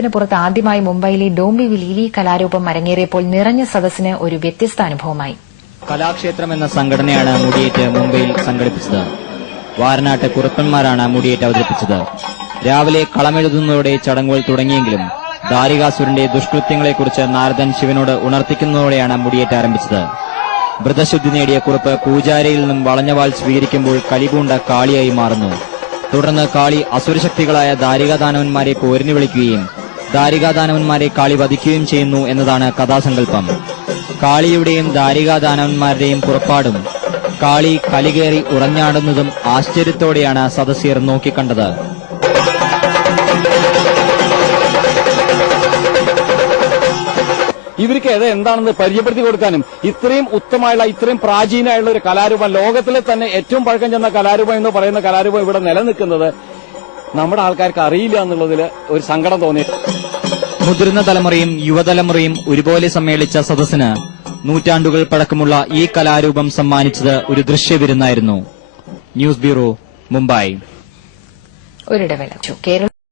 കേരളത്തിന് പുറത്ത് ആദ്യമായി മുംബൈയിലെ ഡോംബിവിലിയിൽ ഈ കലാരൂപം അരങ്ങേറിയപ്പോൾ നിറഞ്ഞ സദസ്സിന് ഒരു വ്യത്യസ്ത അനുഭവമായി. കലാക്ഷേത്രം എന്ന സംഘടനയാണ് മുടിയേറ്റ് മുംബൈയിൽ സംഘടിപ്പിച്ചത്. വാരനാട്ട് കുറുപ്പന്മാരാണ് മുടിയേറ്റ് അവതരിപ്പിച്ചത്. രാവിലെ കളമെഴുതുന്നതോടെ ചടങ്ങുകൾ തുടങ്ങിയെങ്കിലും ദാരികാസുരന്റെ ദുഷ്കൃത്യങ്ങളെക്കുറിച്ച് നാരദൻ ശിവനോട് ഉണർത്തിക്കുന്നതോടെയാണ് മുടിയേറ്റ് ആരംഭിച്ചത്. വ്രതശുദ്ധി നേടിയ കുറുപ്പ് പൂജാരയിൽ നിന്നും വളഞ്ഞവാൾ സ്വീകരിക്കുമ്പോൾ കലിപൂണ്ട കാളിയായി മാറുന്നു. തുടർന്ന് കാളി അസുരശക്തികളായ ദാരികാദാനവന്മാരെ പോരിന് വിളിക്കുകയും ദാരികാദാനവന്മാരെ കാളി വധിക്കുകയും ചെയ്യുന്നു എന്നതാണ് കഥാസങ്കല്പം. കാളിയുടെയും ദാരികാദാനവന്മാരുടെയും പുറപ്പാടും കാളി കലികേറി ഉറഞ്ഞാടുന്നതും ആശ്ചര്യത്തോടെയാണ് സദസ്യർ നോക്കിക്കണ്ടത്. ഇവർക്ക് ഇത് എന്താണെന്ന് പരിചയപ്പെടുത്തി കൊടുക്കാനും ഇത്രയും ഉത്തമമായുള്ള ഇത്രയും പ്രാചീനമായുള്ള ഒരു കലാരൂപം, ലോകത്തിലെ തന്നെ ഏറ്റവും പഴക്കം ചെന്ന കലാരൂപം എന്ന് പറയുന്ന കലാരൂപം ഇവിടെ നിലനിൽക്കുന്നത് നമ്മുടെ ആൾക്കാർക്ക് അറിയില്ല എന്നുള്ളതിൽ ഒരു സങ്കടം തോന്നി. മുതിർന്ന തലമുറയും യുവതലമുറയും ഒരുപോലെ സമ്മേളിച്ച സദസ്സിന് നൂറ്റാണ്ടുകൾ പഴക്കമുള്ള ഈ കലാരൂപം സമ്മാനിച്ചത് ഒരു ദൃശ്യവിരുന്നായിരുന്നു. News bureau, Mumbai. ഒരിടവേള.